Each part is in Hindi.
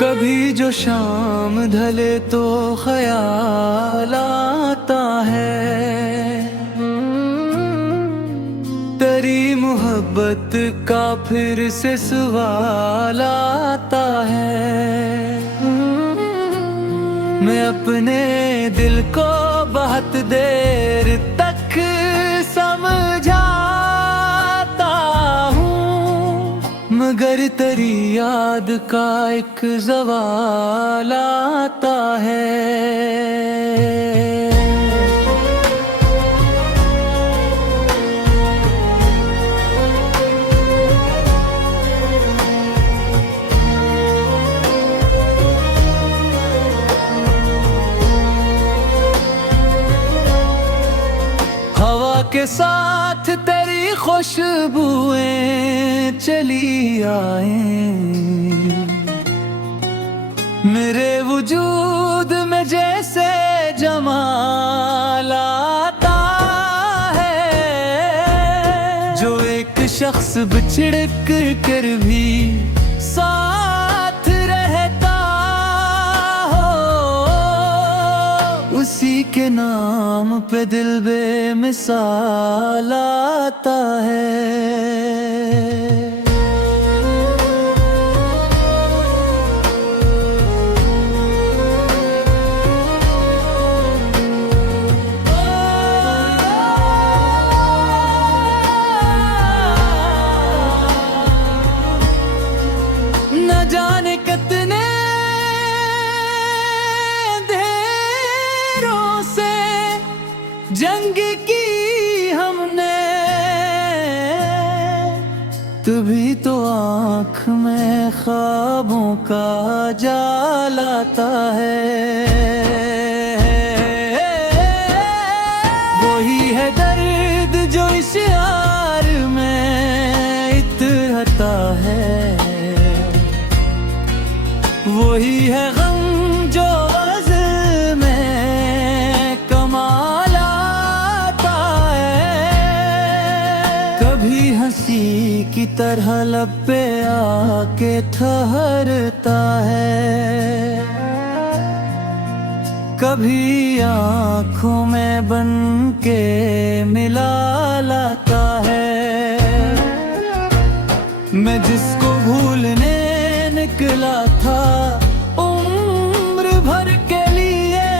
कभी जो शाम ढले तो ख्याल आता है, तेरी मोहब्बत का फिर से सवाल आता है। मैं अपने दिल को बहुत देर तक समझाता हूँ, मगर तेरी याद का एक ज़वाल आता है। हवा के साथ तेरी खुशबुएं चली आए, मेरे वजूद में जैसे जमाल आता है। जो एक शख्स बिछड़ कर भी साथ रहता हो, उसी के नाम पे दिल बेमिसाल आता है। न जाने कितने अंधेरों से जंग की हमने, तभी तो आँख में ख्वाबों का जाल आता है। वही है दर्द जो इस यार में इतरता है, वही है गम जो वज़्न में कमाल आता है। कभी हंसी की तरह लब पे आके ठहरता है, कभी आँखों में बन के मिला लाता है। मैं जिसको भूलने निकला था उम्र भर के लिए,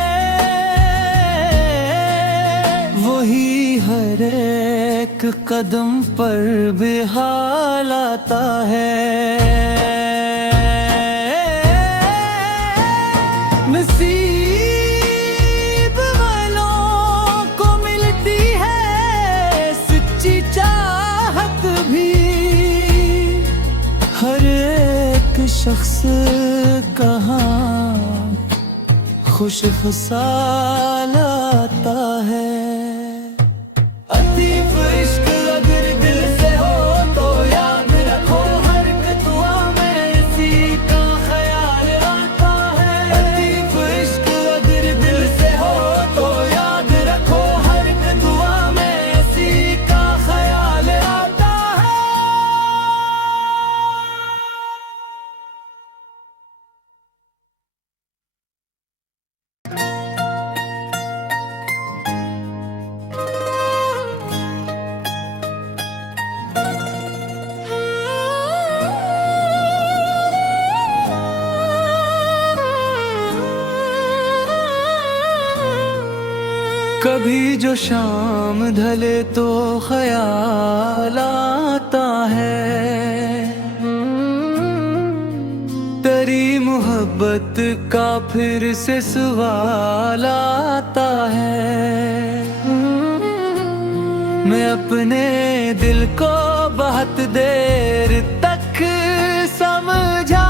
वही हर एक कदम पर बेहाल आता है। नसीब वालों को मिलती है सच्ची चाहत भी, हर एक शख्स कहाँ खुश खुशाल आता है। अतीफ इश्क अगर दिल से हो तो याद रखो, हर दुआ में इसी का ख्याल आता है। अतीफ इश्क अगर दिल से हो तो याद रखो, हर दुआ में इसी का ख्याल आता है। कभी जो शाम ढले तो ख्याल आता है, तेरी मोहब्बत का फिर से सवाल आता है। मैं अपने दिल को बहुत देर तक समझाता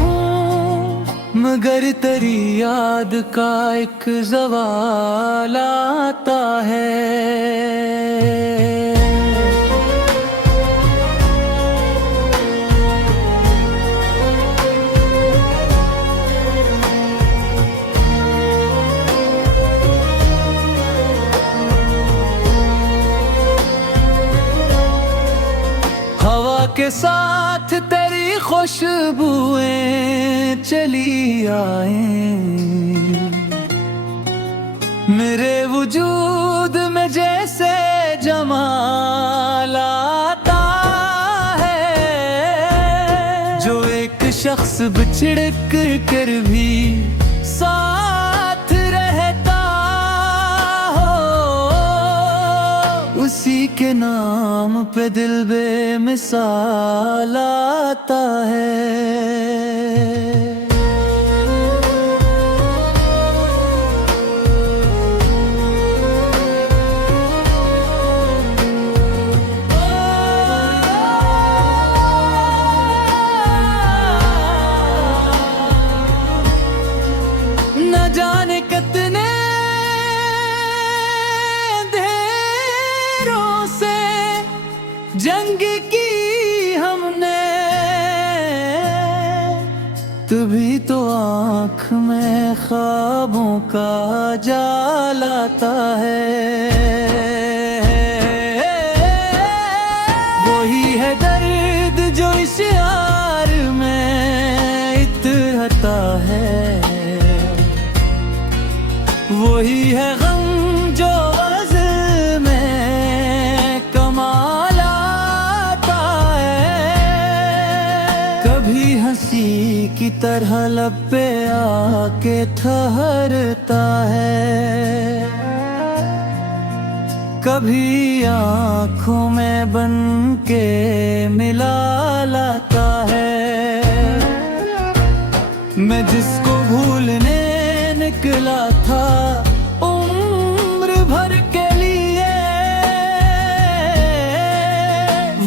हूँ, मगर तेरी याद का एक ज़वाल आता है। हवा के साथ तेरी खुशबुएं चली आए, मेरे वजूद में जैसे जमाल आता है। जो एक शख्स बिछड़ कर भी साथ रहता हो, उसी के नाम पे दिल बेमिसाल आता है। न जाने कितने देरों से जंग की हमने, तभी तो आँख में ख्वाबों का जाल आता है। वही है दर्द जो इस यार में इतरता है, वही है गम जो वज़्न में कमाल आता है। कभी हंसी की तरह लब पे आके ठहरता है, कभी आँखों में बन के मिला लाता है। मैं जिसको भूलने निकला था उम्र भर के लिए,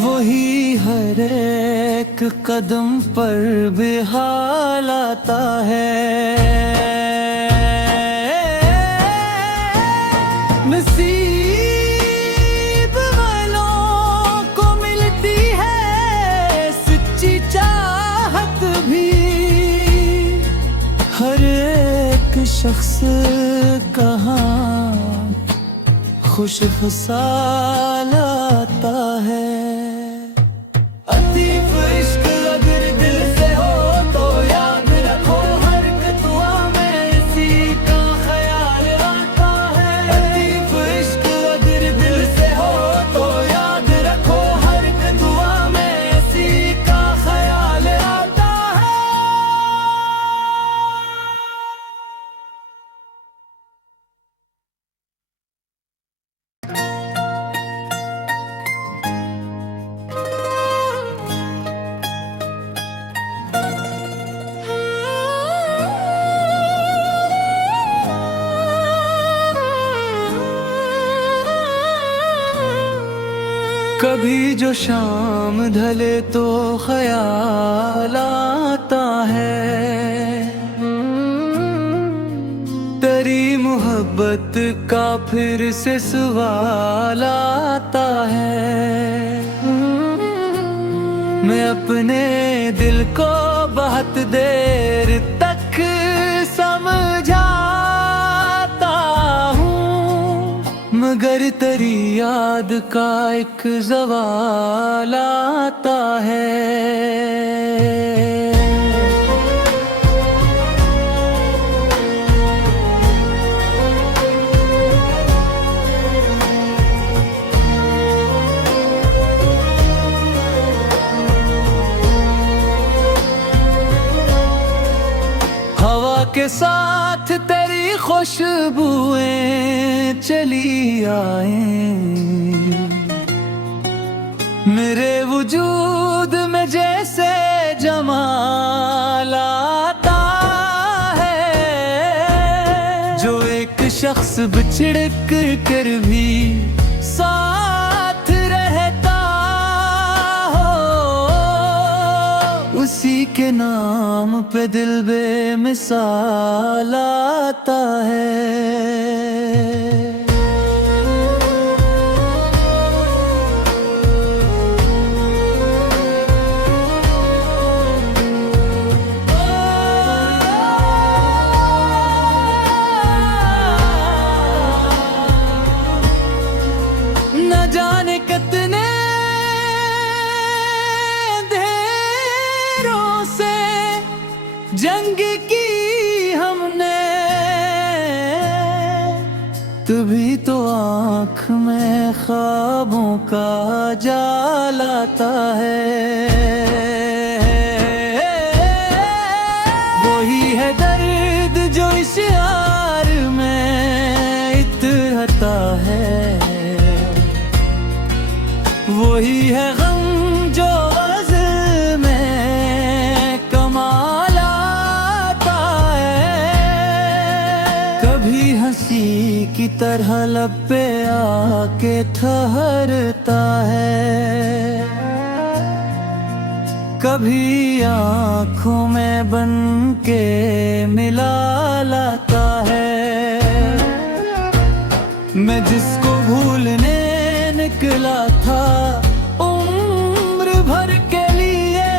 वही हर एक कदम पर बेहाल आता है। नसीब वालों को मिलती है सच्ची चाहत भी, हर एक शख्स कहाँ खुश खुशाल आता है। अतीफ इश्क अगर दिल से हो तो याद रखो हर दुआ में इसी का ख्याल आता है। अतीफ इश्क अगर दिल से हो तो याद रखो हर दुआ में इसी का ख्याल आता है। कभी जो शाम ढले तो ख्याल आता है, तेरी मोहब्बत का फिर से सवाल आता है। मैं अपने दिल को बहुत देर तक समझाता हूँ, मगर तेरी याद का एक ज़वाल आता है। हवा के साथ तेरी खुशबुएं चली आए, मेरे वजूद में जैसे जमाल आता है। जो एक शख्स बिछड़ कर भी साथ रहता हो, उसी के नाम पे दिल बेमिसाल आता है। न जाने कितने तभी तो आँख में ख्वाबों का जाल आता है। वही है दर्द जो इस यार में इतहता है, वही है गम जो वज़्न में कमाल आता है। कभी हंसी की तरह लब पे आके ठहरता है, कभी आँखों में बन के मिला लाता है। मैं जिसको भूलने निकला था उम्र भर के लिए,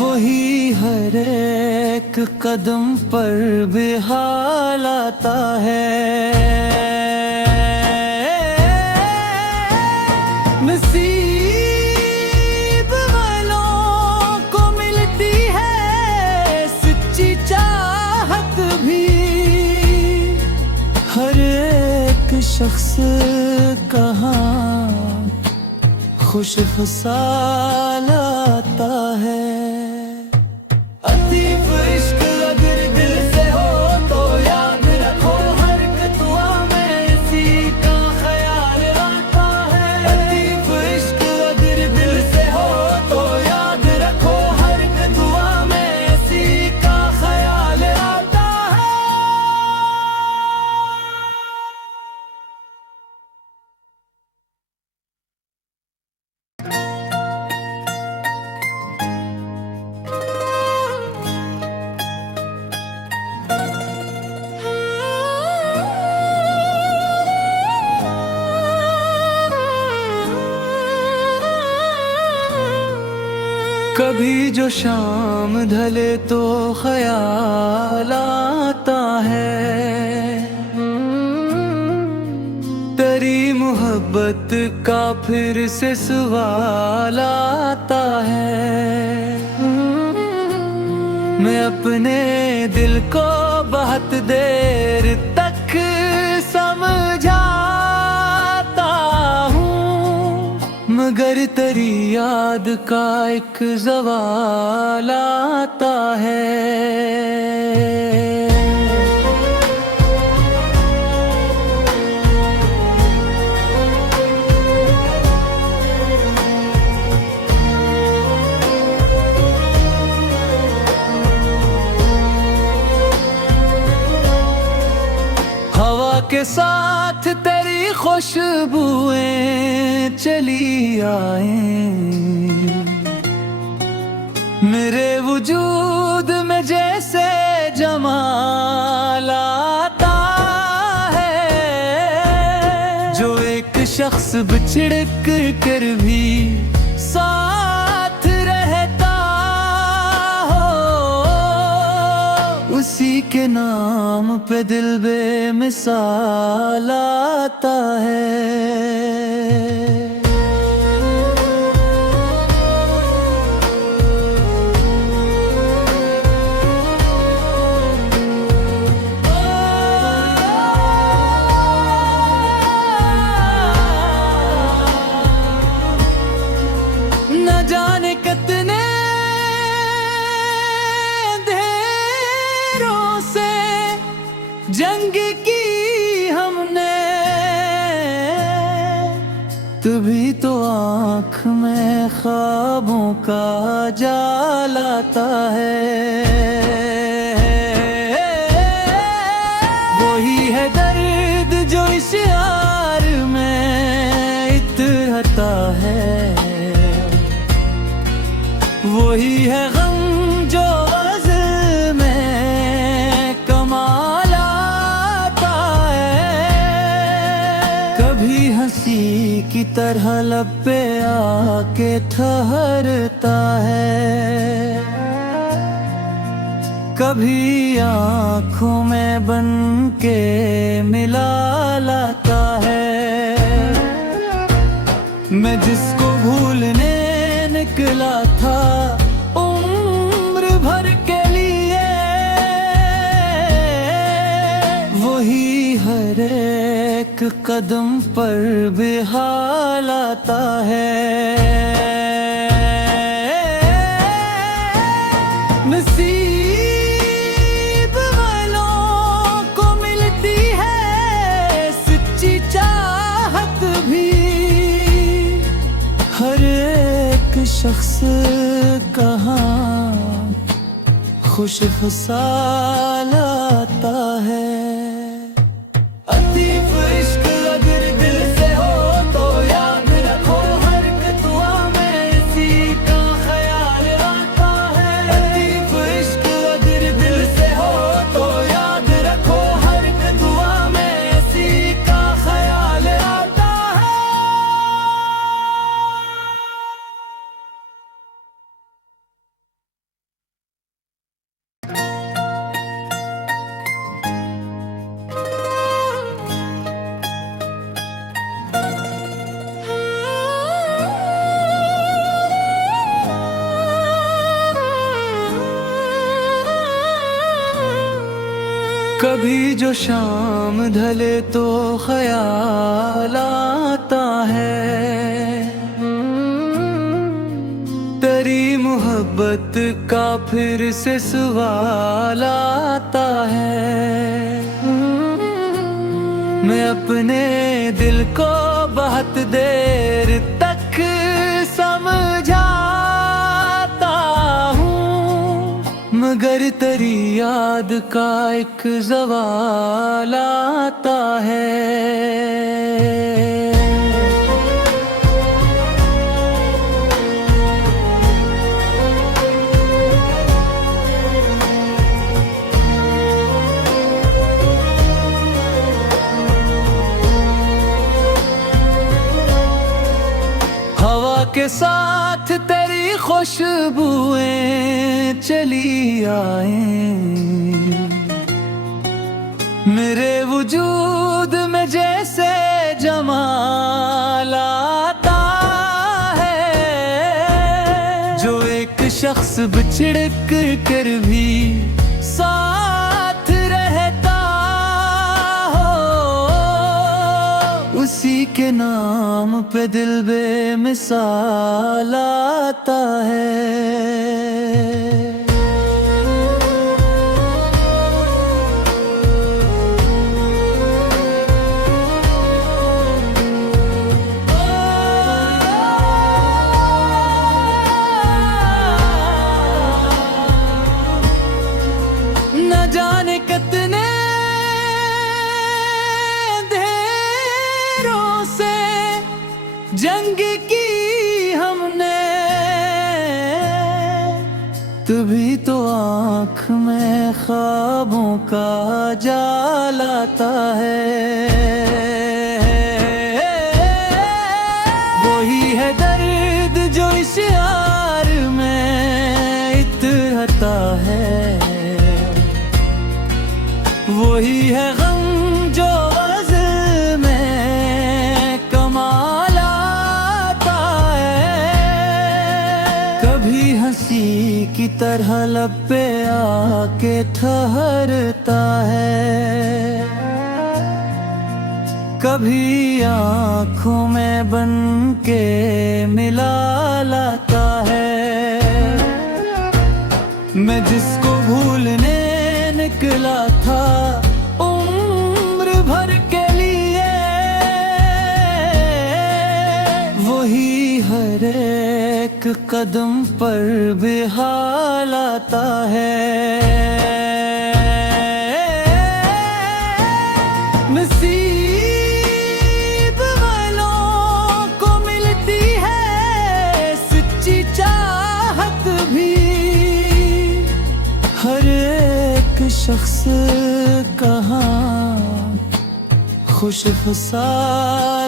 वही हर एक कदम पर बेहाल आता है। नसीब वालों को मिलती है सच्ची चाहत भी, हर एक शख्स कहाँ खुश खुशाल आता है। अतीफ इश्क अगर दिल से हो तो याद रखो हर दुआ में इसी का ख्याल आता है। अतीफ इश्क अगर दिल से हो तो याद रखो हर दुआ में इसी का ख्याल आता है। कभी जो शाम ढले तो ख्याल आता है, तेरी मोहब्बत का फिर से सवाल आता है। मैं अपने दिल को बहुत देर तक समझाता हूँ, मगर तेरी याद का एक ज़वाल आता है। हवा के साथ तेरी खुशबुएं चली आए, मेरे वजूद में जैसे जमाल आता है। जो एक शख्स बिछड़ कर भी साथ रहता हो, उसी के नाम पे दिल बेमिसाल आता है। न जाने कितने अंधेरों से जंग की हमने, तभी तो आँख में ख्वाबों का जाल आता है। वही है दर्द जो इस यार में इतहता है, वही है गम जो वज़्न में कमाल आता है। कभी हंसी की तरह लब पे आके ठहरता है, कभी आँखों में बन के मिला लाता है। मैं जिसको भूलने निकला था उम्र भर के लिए, हर एक कदम पर बेहाल आता है। नसीब वालों को मिलती है सच्ची चाहत भी। हर एक शख्स कहाँ खुश खुशहाल आता है। अतीफ इश्क अगर दिल से हो तो याद रखो हर एक दुआ में इसी का ख्याल आता है। अतीफ इश्क अगर दिल से हो तो याद रखो हर एक दुआ में इसी का ख्याल आता है। कभी जो शाम ढले तो ख्याल आता है। तेरी मोहब्बत का फिर से सवाल आता है। मैं अपने दिल को बहुत देर तक समझाता हूँ, मगर तेरी याद का एक ज़वाल आता है। हवा के साथ तेरी खुशबुएं चली आए। मेरे वजूद में जैसे जमाल आता है। जो एक शख्स बिछड़ कर भी साथ रहता हो, उसी के नाम पे दिल बेमिसाल आता है। न जाने कितने देरों से जंग की हमने, तभी तो आँख में ख्वाबों का जाल आता है। वही है दर्द जो इस यार में इतरता है। वही है गम जो वज़्न में कमाल आता है। कभी हंसी की तरह लब पे आके ठहरता है, कभी आँखों में बन के मिला लाता है। मैं जिसको भूलने निकला था उम्र भर के लिए, वही हर एक कदम पर बेहाल आता है। नसीब वालों को मिलती है सच्ची चाहत भी। हर एक शख्स कहाँ खुश खुशहाल